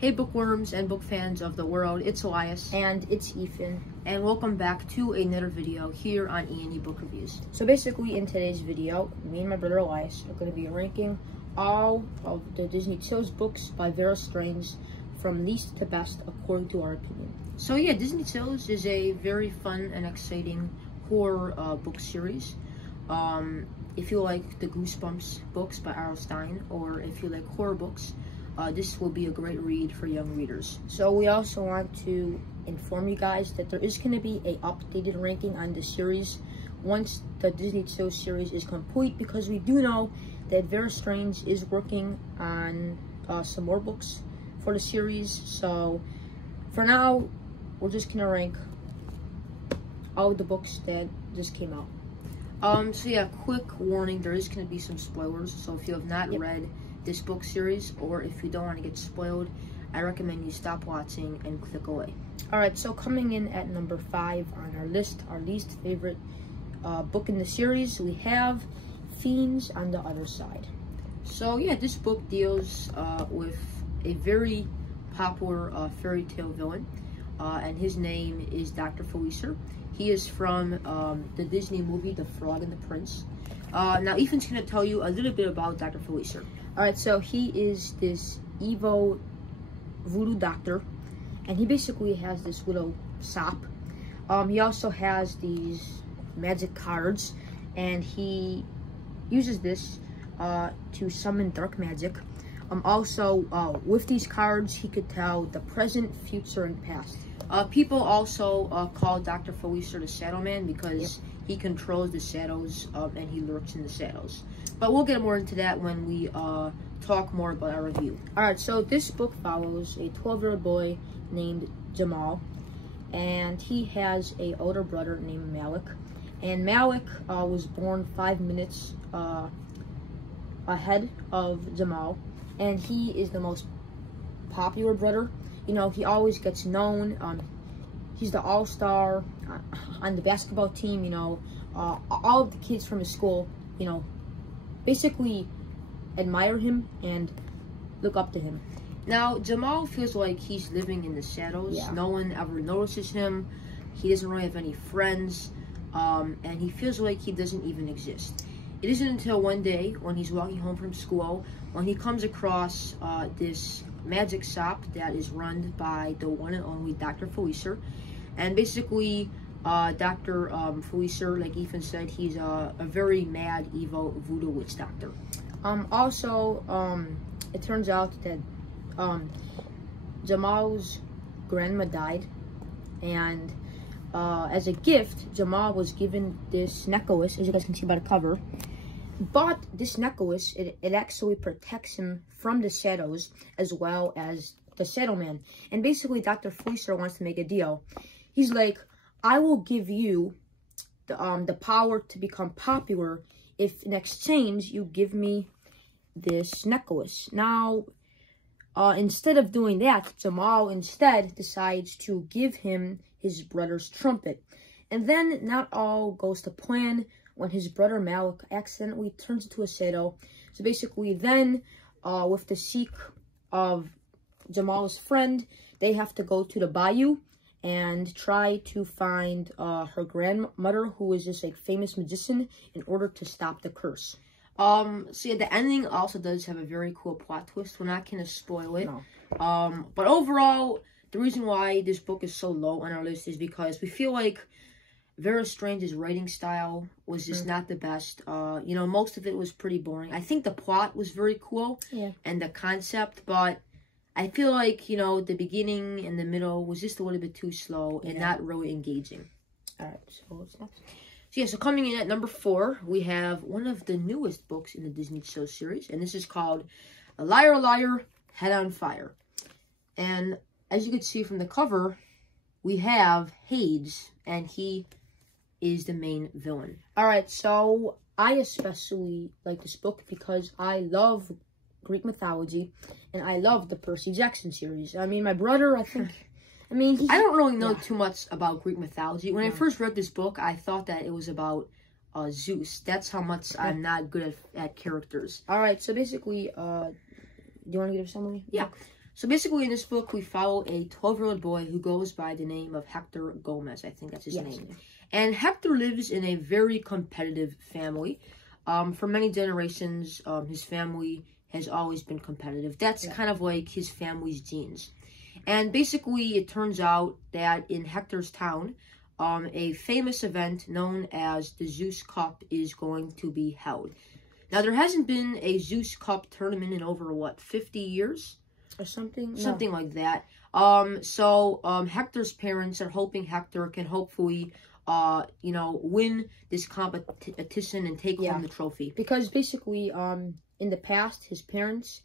Hey bookworms and book fans of the world, it's Elias. And it's Ethan. And welcome back to another video here on E&E Book Reviews. So basically in today's video, me and my brother Elias are going to be ranking all of the Disney Chills books by Vera Strange from least to best according to our opinion. So yeah, Disney Chills is a very fun and exciting horror book series. If you like the Goosebumps books by R.L. Stine, or if you like horror books, this will be a great read for young readers. So we also want to inform you guys that there is going to be a updated ranking on the series once the Disney Chills series is complete, because we do know that Vera Strange is working on some more books for the series. So for now, we're just going to rank all of the books that just came out. So yeah, quick warning, there is going to be some spoilers, so if you have not read this book series, or if you don't want to get spoiled, I recommend you stop watching and click away. Alright, so coming in at number 5 on our list, our least favorite book in the series, we have Fiends on the Other Side. So yeah, this book deals with a very popular fairy tale villain, and his name is Dr. Felicer. He is from the Disney movie The Frog and the Prince. Now Ethan's going to tell you a little bit about Dr. Felicer. Alright, so he is this evil voodoo doctor, and he basically has this little sop. He also has these magic cards, and he uses this to summon dark magic. Also, with these cards, he could tell the present, future, and past. People also call Dr. Felicer the Shadow Man because he controls the shadows and he lurks in the shadows. But we'll get more into that when we talk more about our review. Alright, so this book follows a 12-year-old boy named Jamal, and he has an older brother named Malik. And Malik was born 5 minutes ahead of Jamal, and he is the most popular brother. You know, he always gets known. He's the all-star on the basketball team. You know, all of the kids from his school, you know, basically admire him and look up to him. Now, Jamal feels like he's living in the shadows. No one ever notices him. He doesn't really have any friends, and he feels like he doesn't even exist. It isn't until one day when he's walking home from school when he comes across this magic shop that is run by the one and only Dr. Felicer. And basically, Dr. Felicer, like Ethan said, he's a very mad, evil voodoo witch doctor. It turns out that Jamal's grandma died, and as a gift, Jamal was given this necklace, as you guys can see by the cover. But this necklace, it actually protects him from the shadows as well as the Shadow Man. And basically, Dr. Felicer wants to make a deal. He's like, I will give you the power to become popular if in exchange you give me this necklace. Now, instead of doing that, Jamal instead decides to give him his brother's trumpet. And then not all goes to plan when his brother Malik accidentally turns into a shadow. So basically then, with the seek of Jamal's friend, they have to go to the bayou and try to find her grandmother, who is just a famous magician, in order to stop the curse. So yeah, the ending also does have a very cool plot twist. We're not going to spoil it. No. But overall, the reason why this book is so low on our list is because we feel like Vera Strange's writing style was just not the best. You know, most of it was pretty boring. I think the plot was very cool and the concept, but I feel like, you know, the beginning and the middle was just a little bit too slow and not really engaging. Alright, so what's next? So yeah, so coming in at number 4, we have one of the newest books in the Disney Chills series, and this is called A Liar, Liar, Head on Fire. And as you can see from the cover, we have Hades, and he is the main villain. Alright, so I especially like this book because I love Greek mythology, and I love the Percy Jackson series. I mean, my brother, I think, I don't really know too much about Greek mythology. When I first read this book, I thought that it was about Zeus. That's how much I'm not good at characters. Alright, so basically, do you want to give a summary? Yeah. So basically in this book, we follow a 12-year-old boy who goes by the name of Hector Gomez. I think that's his name. And Hector lives in a very competitive family. For many generations, his family has always been competitive. That's kind of like his family's genes. And basically, it turns out that in Hector's town, a famous event known as the Zeus Cup is going to be held. Now, there hasn't been a Zeus Cup tournament in over, what, 50 years? Or something? Something like that. Hector's parents are hoping Hector can hopefully, win this competition and take home the trophy. Because basically, in the past, his parents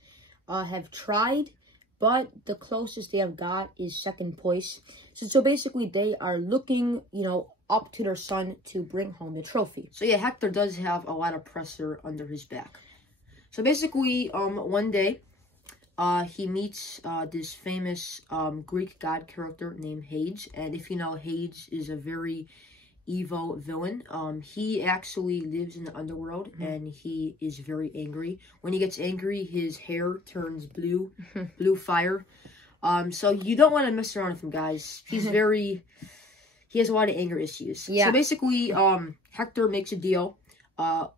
have tried, but the closest they have got is second place. So basically, they are looking, up to their son to bring home the trophy. So yeah, Hector does have a lot of pressure under his back. So basically, one day, he meets this famous Greek god character named Hades. And if you know, Hades is a very evil villain. He actually lives in the underworld, and he is very angry. When he gets angry, his hair turns blue, blue fire. So you don't want to mess around with him, guys. He's he has a lot of anger issues. Yeah. So basically, Hector makes a deal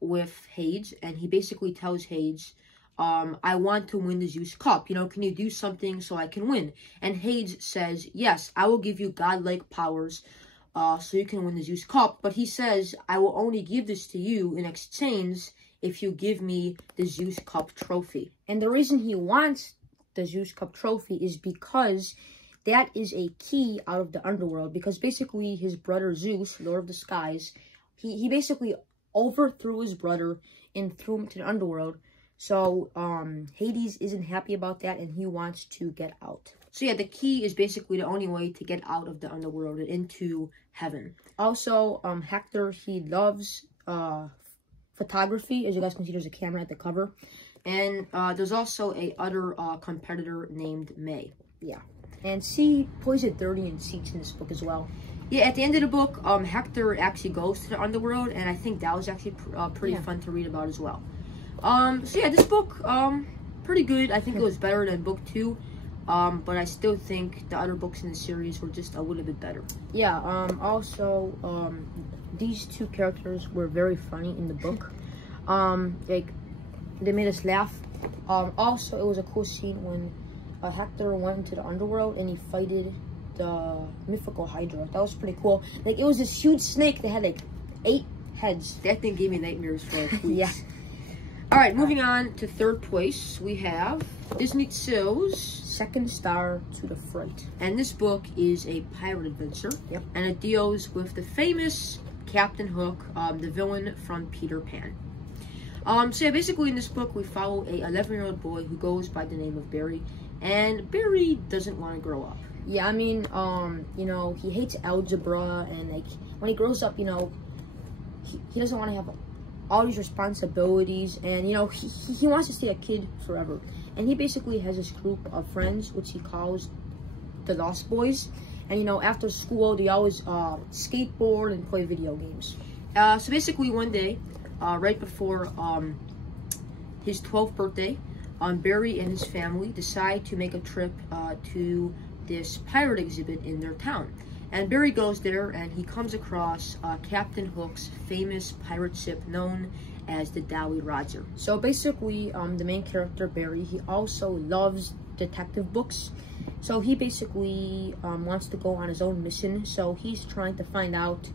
with Hades, and he basically tells Hades, I want to win the Zeus Cup. Can you do something so I can win? And Hades says, yes, I will give you godlike powers so you can win the Zeus Cup. But he says, I will only give this to you in exchange if you give me the Zeus Cup trophy. And the reason he wants the Zeus Cup trophy is because that is a key out of the underworld. Because basically his brother Zeus, Lord of the Skies, he basically overthrew his brother and threw him to the underworld. So Hades isn't happy about that, and he wants to get out. So yeah, the key is basically the only way to get out of the underworld and into heaven. Also, Hector, he loves photography. As you guys can see, there's a camera at the cover. And there's also a other competitor named May. Yeah. And she plays it dirty and cheats in this book as well. Yeah, at the end of the book, Hector actually goes to the underworld, and I think that was actually pretty fun to read about as well. So yeah, this book, pretty good. I think it was better than book 2, but I still think the other books in the series were just a little bit better. Yeah, also, these two characters were very funny in the book. Like, they made us laugh. Also, it was a cool scene when Hector went into the underworld and he fighted the mythical Hydra. That was pretty cool. Like, it was this huge snake that had, like, 8 heads. That thing gave me nightmares for weeks. Yeah. All right, moving on to third place, we have Disney Chill's Second Star to the Fright. And this book is a pirate adventure. Yep. And it deals with the famous Captain Hook, the villain from Peter Pan. So yeah, basically in this book, we follow a 11-year-old boy who goes by the name of Barry. And Barry doesn't want to grow up. Yeah, I mean, he hates algebra, and like when he grows up, he doesn't want to have all these responsibilities, and he wants to stay a kid forever. And he basically has this group of friends which he calls the Lost Boys. And after school they always skateboard and play video games. So basically one day, right before his 12th birthday, Barry and his family decide to make a trip to this pirate exhibit in their town. And Barry goes there, and he comes across Captain Hook's famous pirate ship known as the Jolly Roger. So basically, the main character, Barry, he also loves detective books. So he basically wants to go on his own mission. So he's trying to find out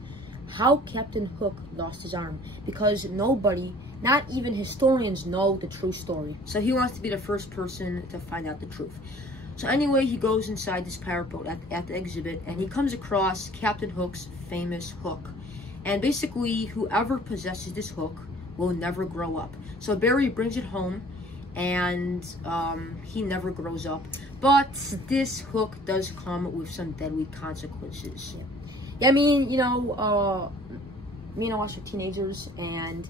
how Captain Hook lost his arm. Because nobody, not even historians, know the true story. So he wants to be the first person to find out the truth. So anyway, he goes inside this pirate boat at the exhibit, and he comes across Captain Hook's famous hook. And basically, whoever possesses this hook will never grow up. So Barry brings it home, and he never grows up. But this hook does come with some deadly consequences. Yeah, I mean, me and us are teenagers, and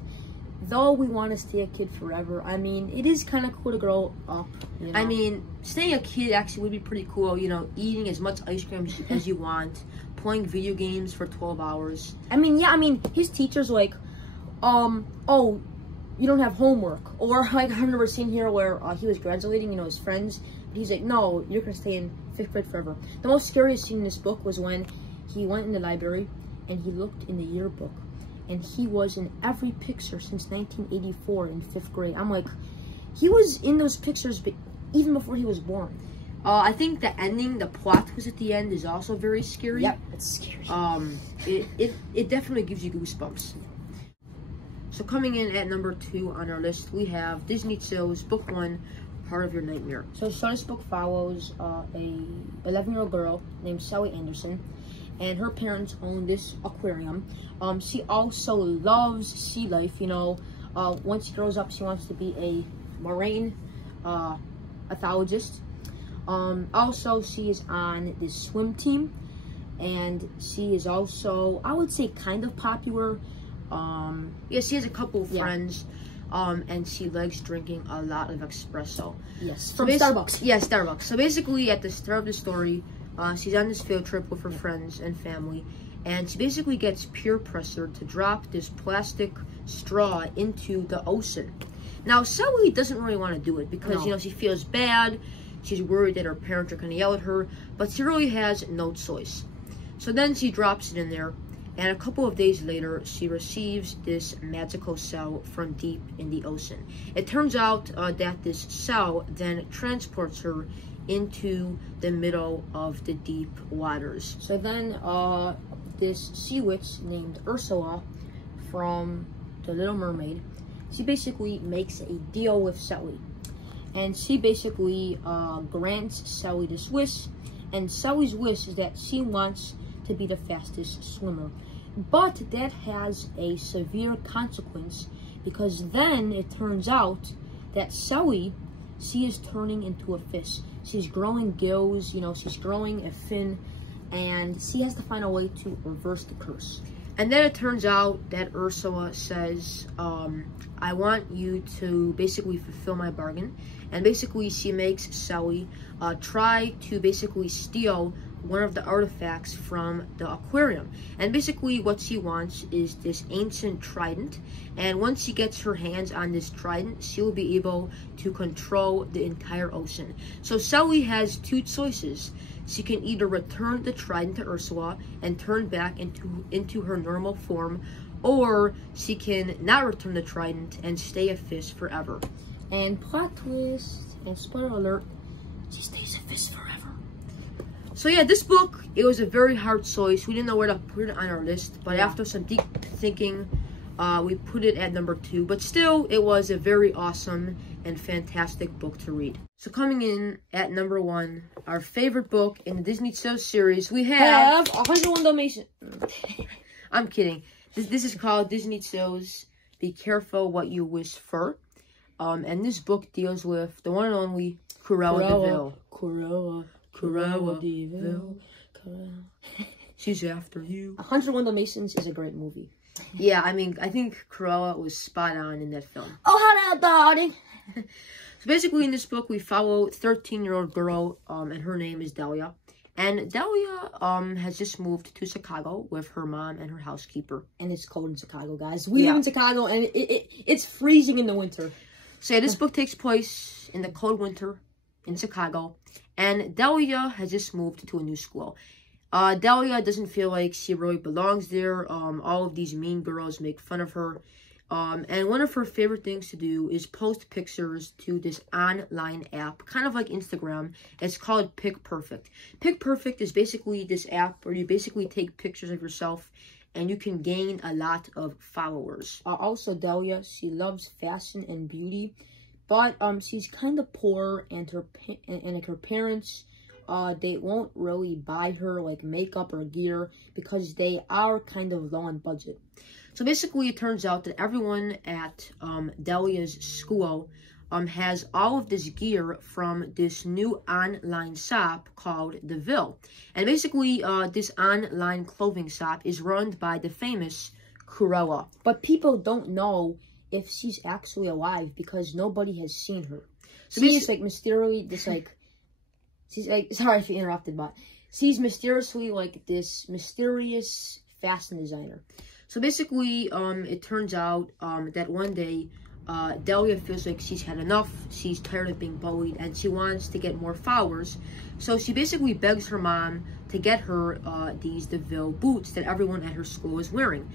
though we want to stay a kid forever, I mean, it is kind of cool to grow up. I mean, staying a kid actually would be pretty cool, eating as much ice cream as you want, playing video games for 12 hours. I mean, yeah, his teacher's like, oh, you don't have homework. Or, like, I remember seeing here where he was graduating, his friends he's like, no, you're gonna stay in 5th grade forever. The most scariest scene in this book was when he went in the library and he looked in the yearbook, and he was in every picture since 1984 in 5th grade. I'm like, he was in those pictures but even before he was born. I think the ending, the plot twist at the end is also very scary. Yep, it's scary. It definitely gives you goosebumps. So coming in at number 2 on our list, we have Disney Chills Book 1, Part of Your Nightmare. So this book follows a 11-year-old girl named Sally Anderson, and her parents own this aquarium. She also loves sea life, you know. Once she grows up, she wants to be a marine ethologist. Also, she is on this swim team, and she is also, I would say, kind of popular. Yeah, she has a couple of friends, and she likes drinking a lot of espresso. Yes, from Starbucks. Yeah, Starbucks. So basically, at the start of the story, she's on this field trip with her friends and family, and she basically gets peer pressured to drop this plastic straw into the ocean. Now, Sally doesn't really want to do it because, you know, she feels bad. She's worried that her parents are going to yell at her, but she really has no choice. So then she drops it in there, and a couple of days later, she receives this magical cell from deep in the ocean. It turns out that this cell then transports her into the middle of the deep waters. So then this sea witch named Ursula from The Little Mermaid, she basically makes a deal with Sally. And she basically grants Sally this wish, and Sally's wish is that she wants to be the fastest swimmer. But that has a severe consequence, because then it turns out that Sally, she is turning into a fish. She's growing gills, you know, she's growing a fin, and she has to find a way to reverse the curse. And then it turns out that Ursula says, I want you to basically fulfill my bargain. And basically she makes Sally try to basically steal one of the artifacts from the aquarium. And basically what she wants is this ancient trident. And once she gets her hands on this trident, she will be able to control the entire ocean. So Sally has 2 choices. She can either return the trident to Ursula and turn back into her normal form, or she can not return the trident and stay a fish forever. And plot twist, and spoiler alert, she stays a fish forever. So yeah, this book, it was a very hard choice. We didn't know where to put it on our list, but after some deep thinking, we put it at number 2. But still, it was a very awesome and fantastic book to read. So coming in at number 1, our favorite book in the Disney Chills series, we have 101 Dalmatians. I'm kidding. This is called Disney Chills Be Careful What You Wish For. And this book deals with the one and only Cruella de Vil. Cruella de Vil. She's after you. 101 Dalmatians is a great movie. Yeah, I mean, I think Cruella was spot on in that film. Oh, hello, darling. So basically in this book, we follow a 13-year-old girl, and her name is Delia. And Delia has just moved to Chicago with her mom and her housekeeper. And it's cold in Chicago, guys. We live in Chicago, and it's freezing in the winter. So yeah, this book takes place in the cold winter in Chicago. And Delia has just moved to a new school. Delia doesn't feel like she really belongs there. All of these mean girls make fun of her. And one of her favorite things to do is post pictures to this online app, kind of like Instagram. It's called PicPerfect. PicPerfect is basically this app where you basically take pictures of yourself and you can gain a lot of followers. Also, Delia, she loves fashion and beauty, but she's kind of poor, and her parents, they won't really buy her like makeup or gear because they are kind of low on budget. So basically, it turns out that everyone at Delia's school has all of this gear from this new online shop called The Vil. And basically, this online clothing shop is run by the famous Cruella. But people don't know if she's actually alive because nobody has seen her. So she's like mysteriously this she's like, sorry if you interrupted, but she's mysteriously like this mysterious fashion designer. So basically, it turns out that one day, Delia feels like she's had enough. She's tired of being bullied, and she wants to get more followers. So she basically begs her mom to get her these DeVille boots that everyone at her school is wearing.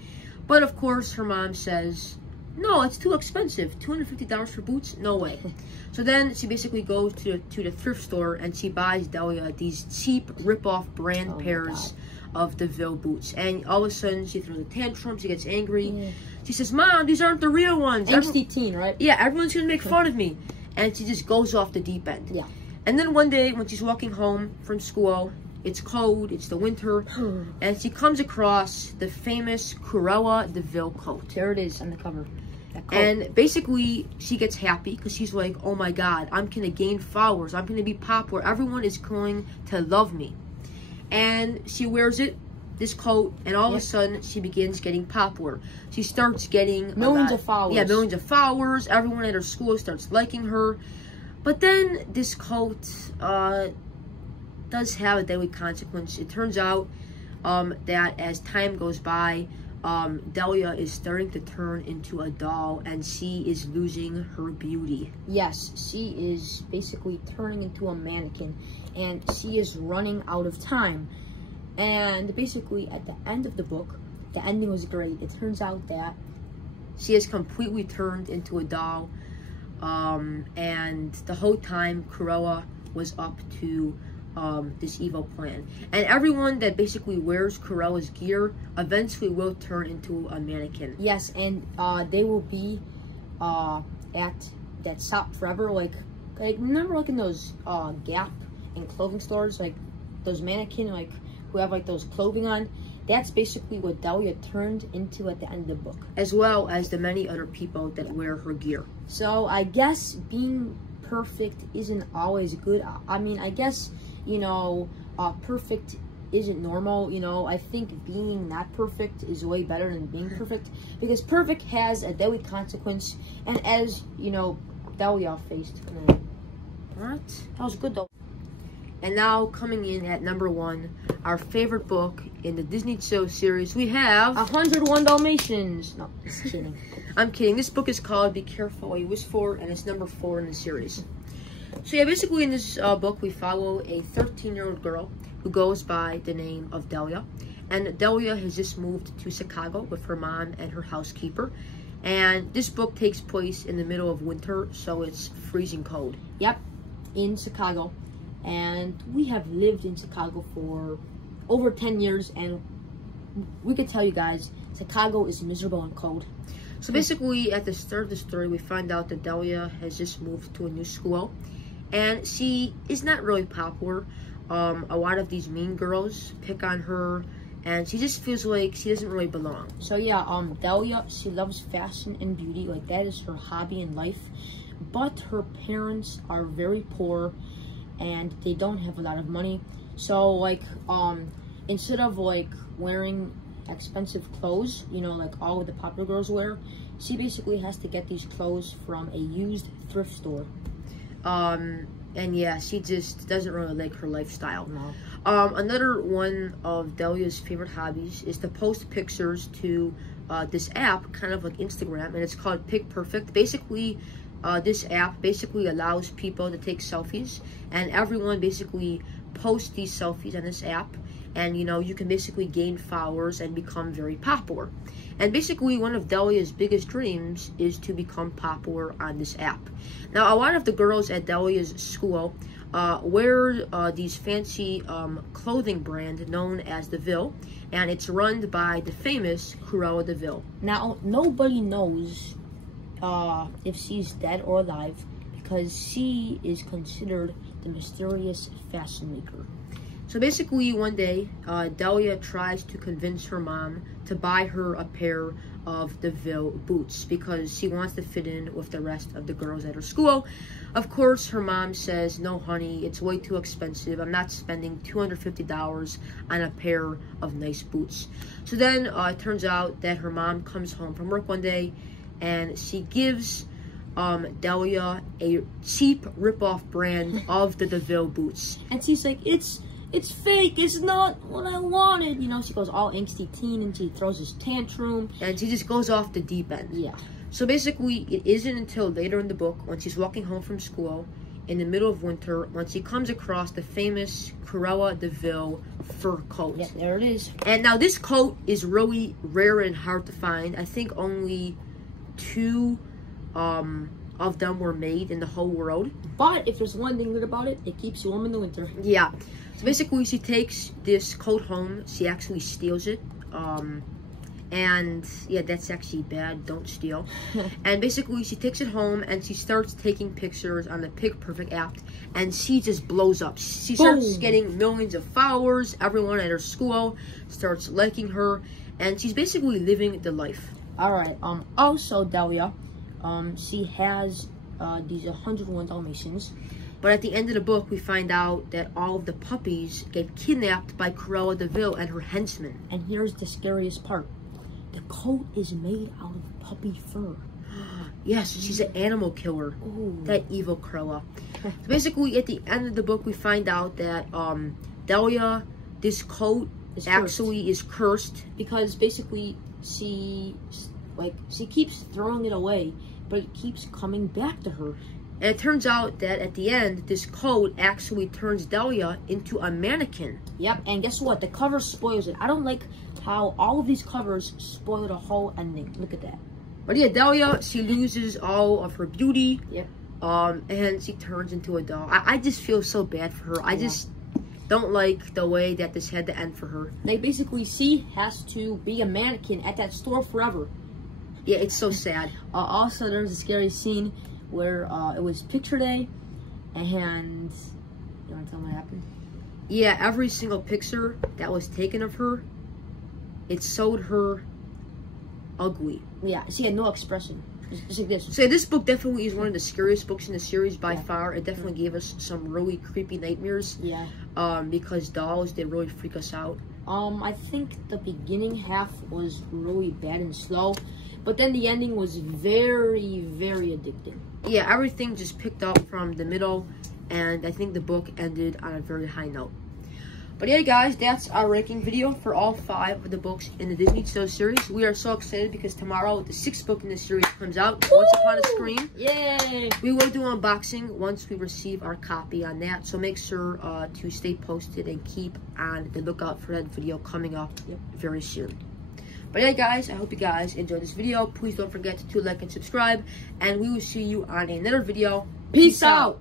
But of course, her mom says, no, it's too expensive. $250 for boots? No way. So then she basically goes to the thrift store and she buys Delia these cheap rip-off brand pairs of DeVille boots. And all of a sudden, she throws a tantrum. She gets angry. She says, Mom, these aren't the real ones. Angsty teen, right? Yeah, everyone's going to make fun of me. And she just goes off the deep end. Yeah. And then one day, when she's walking home from school, it's cold, it's the winter, and she comes across the famous Cruella DeVille coat. There it is on the cover. And basically, she gets happy because she's like, oh my God, I'm going to gain followers. I'm going to be popular. Everyone is going to love me. And she wears it, this coat, and all of a sudden, she begins getting popular. She starts getting millions of followers. Yeah, millions of followers. Everyone at her school starts liking her. But then this coat does have a deadly consequence. It turns out that as time goes by, Delia is starting to turn into a doll, and she is losing her beauty. Yes, she is basically turning into a mannequin, and she is running out of time. And basically, at the end of the book, the ending was great. It turns out that she has completely turned into a doll, and the whole time Cruella was up to this evil plan. And everyone that basically wears Cruella's gear eventually will turn into a mannequin. Yes, and they will be at that shop forever. Like remember, like in those Gap and clothing stores, like those mannequin, like who have like those clothing on. That's basically what Delia turned into at the end of the book, as well as the many other people that wear her gear. So I guess being perfect isn't always good. I mean, I guess, you know, perfect isn't normal. You know, I think being not perfect is way better than being perfect, because perfect has a deadly consequence. And as you know, Delia faced. What? That was good though. And now, coming in at number 1, our favorite book in the Disney Show series, we have 101 Dalmatians. No, just kidding. I'm kidding. This book is called Be Careful What You Wish For, and it's number 4 in the series. So yeah, basically in this book, we follow a 13-year-old girl who goes by the name of Delia. And Delia has just moved to Chicago with her mom and her housekeeper. And this book takes place in the middle of winter, so it's freezing cold. Yep, in Chicago. And we have lived in Chicago for over 10 years, and we could tell you guys, Chicago is miserable and cold. So basically, at the start of the story, we find out that Delia has just moved to a new school, and she is not really popular. A lot of these mean girls pick on her, and she just feels like she doesn't really belong. So yeah, Delia, she loves fashion and beauty, like that is her hobby in life. But her parents are very poor, and they don't have a lot of money. So like instead of like wearing expensive clothes, you know, like all of the popular girls wear, she basically has to get these clothes from a used thrift store. And yeah, she just doesn't really like her lifestyle. No. Another one of Delia's favorite hobbies is to post pictures to this app, kind of like Instagram, and it's called Pic Perfect. Basically, this app basically allows people to take selfies, and everyone basically posts these selfies on this app, and you know, you can basically gain followers and become very popular. And basically, one of Delia's biggest dreams is to become popular on this app. Now, a lot of the girls at Delia's school wear these fancy clothing brand known as DeVille, and it's run by the famous Cruella DeVille. Now, nobody knows if she's dead or alive, because she is considered the mysterious fashion maker. So basically, one day, Delia tries to convince her mom to buy her a pair of DeVille boots because she wants to fit in with the rest of the girls at her school. Of course, her mom says, no, honey, it's way too expensive. I'm not spending $250 on a pair of nice boots. So then it turns out that her mom comes home from work one day, and she gives Delia a cheap rip-off brand of the DeVille boots. And she's like, it's fake, it's not what I wanted. You know, she goes all angsty teen, and she throws this tantrum. And she just goes off the deep end. Yeah. So basically, it isn't until later in the book, when she's walking home from school in the middle of winter, when she comes across the famous Cruella de Vil fur coat. Yeah, there it is. And now this coat is really rare and hard to find. I think only 2 of them were made in the whole world. But if there's one thing good about it, it keeps you warm in the winter. Yeah. So basically, she takes this coat home. She actually steals it. And yeah, that's actually bad. Don't steal. And basically, she takes it home and she starts taking pictures on the Pic Perfect app, and she just blows up. She starts getting millions of followers. Everyone at her school starts liking her, and she's basically living the life. All right. Also, Dahlia, she has these 101 Dalmatians. But at the end of the book, we find out that all of the puppies get kidnapped by Cruella de Vil and her henchmen. And here's the scariest part. The coat is made out of puppy fur. Yes, she's an animal killer. Ooh. That evil Cruella. So basically, at the end of the book, we find out that Dahlia, this coat actually is cursed. Because basically, she keeps throwing it away, but it keeps coming back to her. And it turns out that at the end, this coat actually turns Dahlia into a mannequin. Yep, and guess what? The cover spoils it. I don't like how all of these covers spoil the whole ending. Look at that. But yeah, Dahlia, she loses all of her beauty. Yep. And she turns into a doll. I just feel so bad for her. I just don't like the way that this had to end for her. Like, basically, she has to be a mannequin at that store forever. Yeah, it's so sad. Also, there's a scary scene where it was picture day, and you want to tell me what happened? Yeah, every single picture that was taken of her, it showed her ugly. Yeah, she had no expression. Just like this. So this book definitely is one of the scariest books in the series by far. It definitely gave us some really creepy nightmares. Yeah. Because dolls, they really freak us out. I think the beginning half was really bad and slow, but then the ending was very, very addicting. Yeah, everything just picked up from the middle, and I think the book ended on a very high note. But yeah, guys, that's our ranking video for all 5 of the books in the Disney Show series. We are so excited because tomorrow the 6th book in the series comes out, Once Upon a Scream. Yay! We will do an unboxing once we receive our copy on that, so make sure to stay posted and keep on the lookout for that video coming up very soon. But yeah, guys, I hope you guys enjoyed this video. Please don't forget to like and subscribe, and we will see you on another video. Peace out!